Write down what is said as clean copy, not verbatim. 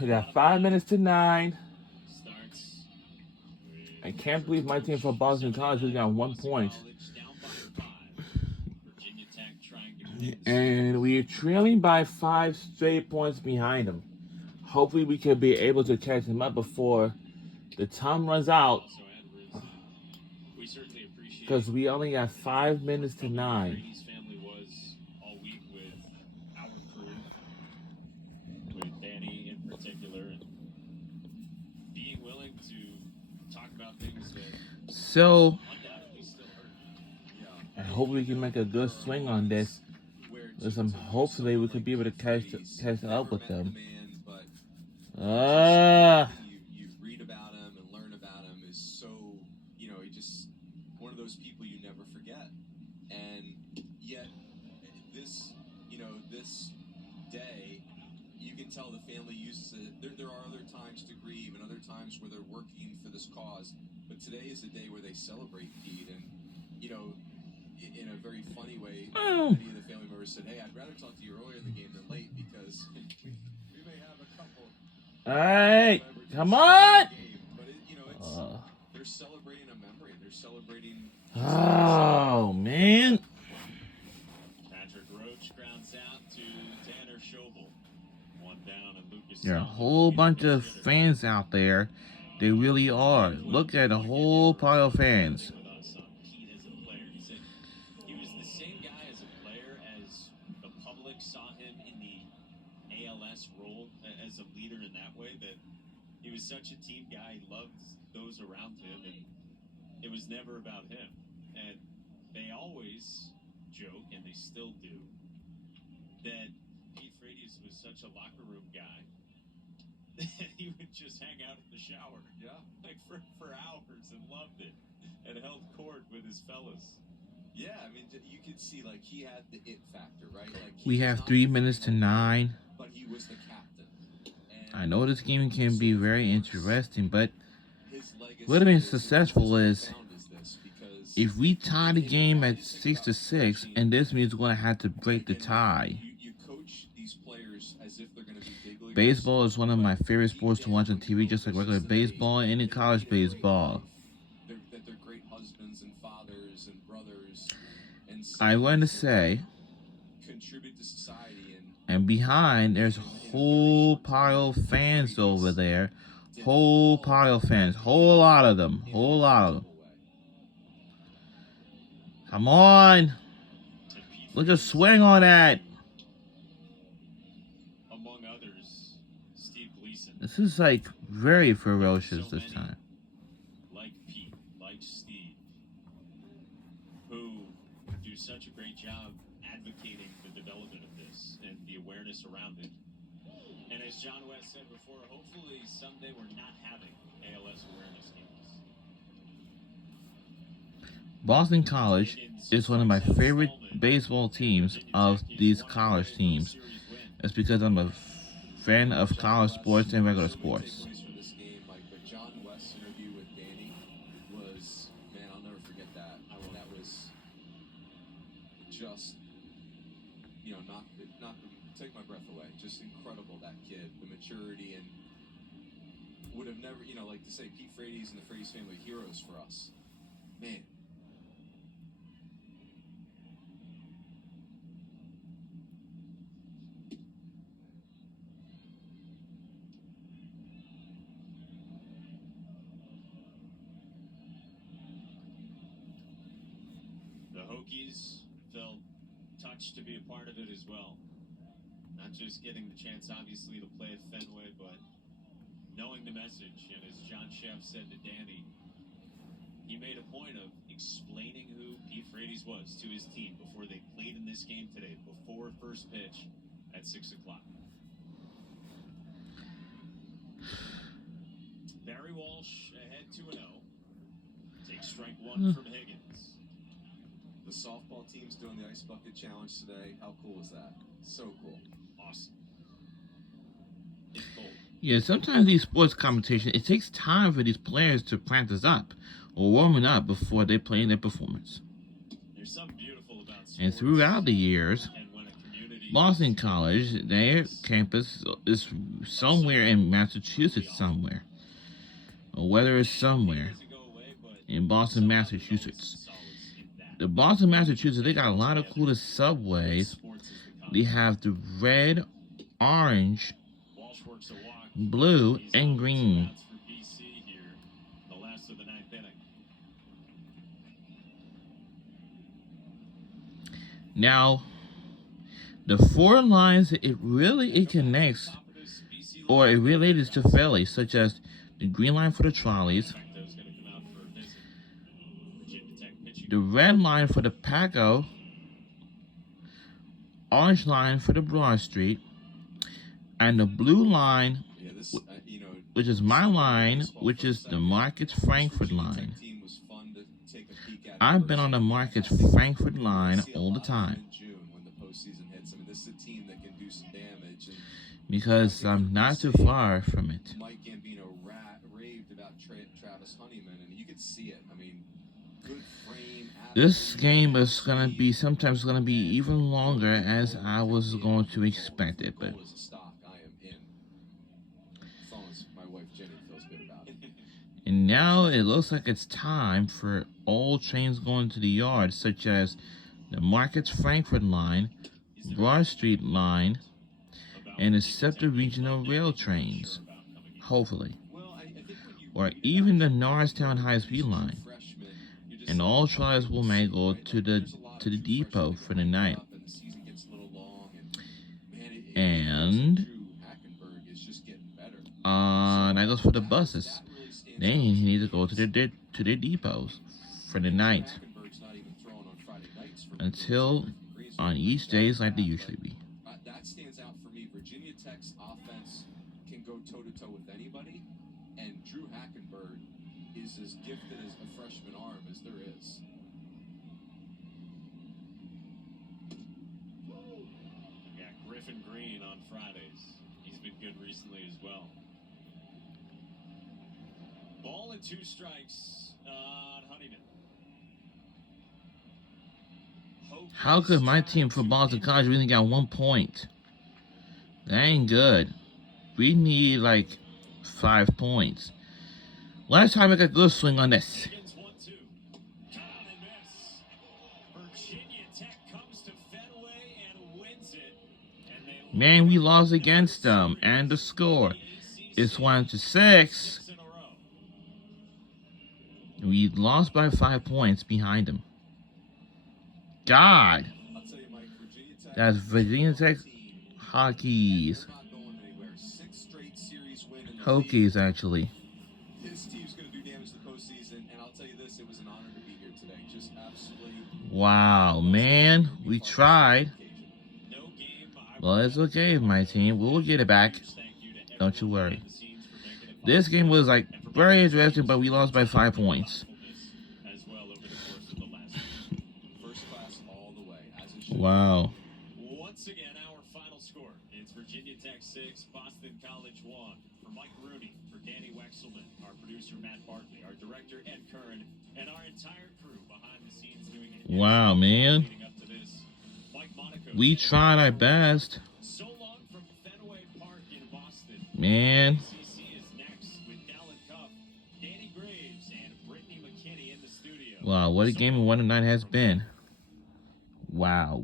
We got 5 minutes to 9. I can't believe my team from Boston College has got 1 point. And we are trailing by 5 straight points behind them. Hopefully we can be able to catch them up before the time runs out. Because we only got 5 minutes to 9. So, I hope we can make a good swing on this. Because hopefully we could be able to catch up with them. You read about him and learn about him is so, he just one of those people you never forget. And yet, this, this day, you can tell the family uses it. There are other times to grieve and other times where they're working for this cause. But today is a day where they celebrate Pete. And, in a very funny way, many of the family members said, hey, I'd rather talk to you earlier in the game than late because we may have a couple. All right, come on. But they're celebrating a memory. They're celebrating. Oh man. Patrick Roach grounds out to Tanner Schobel. One down and Lucas. There are a whole bunch of fans out there. They really are. Look at a whole pile of fans. He was the same guy as a player as the public saw him in the ALS role as a leader in that way, that he was such a team guy. He loved those around him, and it was never about him. And they always joke, and they still do, that Pete Frates was such a locker room guy that he would just hang out in the shower, like for hours, and loved it, and held court with his fellas. Yeah, I mean, you could see, like, he had the it factor, right? Like, We have 3 minutes to 9. But he was the captain. I know this game can be very interesting, but what would have been successful is if we tie the game at 6-6, and this means we're going to have to break the tie. You coach these players as if they're going to be big leaguers. Baseball is one of my favorite sports to watch on TV, just like regular baseball and any college baseball. That they're great husbands and fathers and brothers. And I want to say, contribute to society. And behind, there's a whole pile of fans over there. Whole pile of fans. Whole lot of them. Whole lot of them. Come on. Let's just swing on that. Among others, Steve Gleason. This is like very ferocious this time. Like Pete, like Steve, who do such a great job advocating the development of this and the awareness around it. And as John West said before, hopefully someday we're not having ALS awareness games. Boston College is one of my favorite baseball teams of these college teams. It's because I'm a fan of college sports and regular sports. But John West's interview with Danny was, man, I'll never forget that. That was just, not take my breath away. Just incredible, that kid, the maturity, and would have never, like to say Pete Frates and the Frates family heroes for us. Man. The Hokies felt touched to be a part of it as well. Not just getting the chance, obviously, to play at Fenway, but knowing the message. And as John Sheff said to Danny, he made a point of explaining who Pete Frates was to his team before they played in this game today, before first pitch at 6 o'clock. Barry Walsh ahead 2-0. Takes strike one from Higgins. The softball team's doing the Ice Bucket Challenge today. How cool is that? So cool. Awesome. It's cold. Yeah, sometimes these sports competitions, it takes time for these players to practice up or warming up before they play in their performance. There's something beautiful about sports. And throughout the years, And when a community Boston College, their campus is somewhere in Massachusetts somewhere. Or whether it's somewhere in Boston, Massachusetts. The Boston, Massachusetts, they got a lot of cool subways. They have the red, orange, blue, and green. Now, the four lines it connects or it relates to Philly, such as the green line for the trolleys, the red line for the Paco, orange line for the Broad Street, and the blue line, which is my line, which is the Marcus Frankford line. I've been on the Marcus Frankford line all the time because I'm not too far from it. Mike Gambino raved about Travis Honeyman, and you could see it. I mean, good frame. This game is gonna be sometimes gonna be even longer as I was going to expect it, but and now it looks like it's time for all trains going to the yard, such as the Marcus Frankford line, Broad Street line, and the SEPTA regional rail trains, hopefully, or even the Norristown high-speed line. And all trolleys will may go to the depot for the night. And that goes for the buses. They need to go to their depots for the night until on each days like they usually be. That stands out for me. Virginia Tech's offense can go toe-to-toe with anybody, and Drew Hackenberg is as gifted as a freshman arm as there is. We got Griffin Green on Fridays. He's been good recently as well. Ball and 2 strikes on Honeyman. How could my team for Boston College really got 1 point? That ain't good. We need like 5 points. Last time I got a good swing on this. Man, we lost against them, and the score is 1-6. We lost by 5 points behind them. God, that's Virginia Tech Hokies. Hokies, actually. This team's going to do damage to the postseason, and I'll tell you this, it was an honor to be here today. Just absolutely. Wow, man, we tried. Well, it's okay, my team. We'll get it back. Don't you worry. This game was like very interesting, but we lost by 5 points. Wow. Once again, our final score. It's Virginia Tech 6, Boston College 1. For Mike Rooney, for Danny Wexelman, our producer Matt Barkley, our director Ed Curran, and our entire crew behind the scenes doing it. Wow, man. We tried our best. So long from Fenway Park in Boston. Man. CC is next with Dallin Cuff, Danny Graves, and Brittany McKinney in the studio. Wow, what a game of 1 night has been. Wow.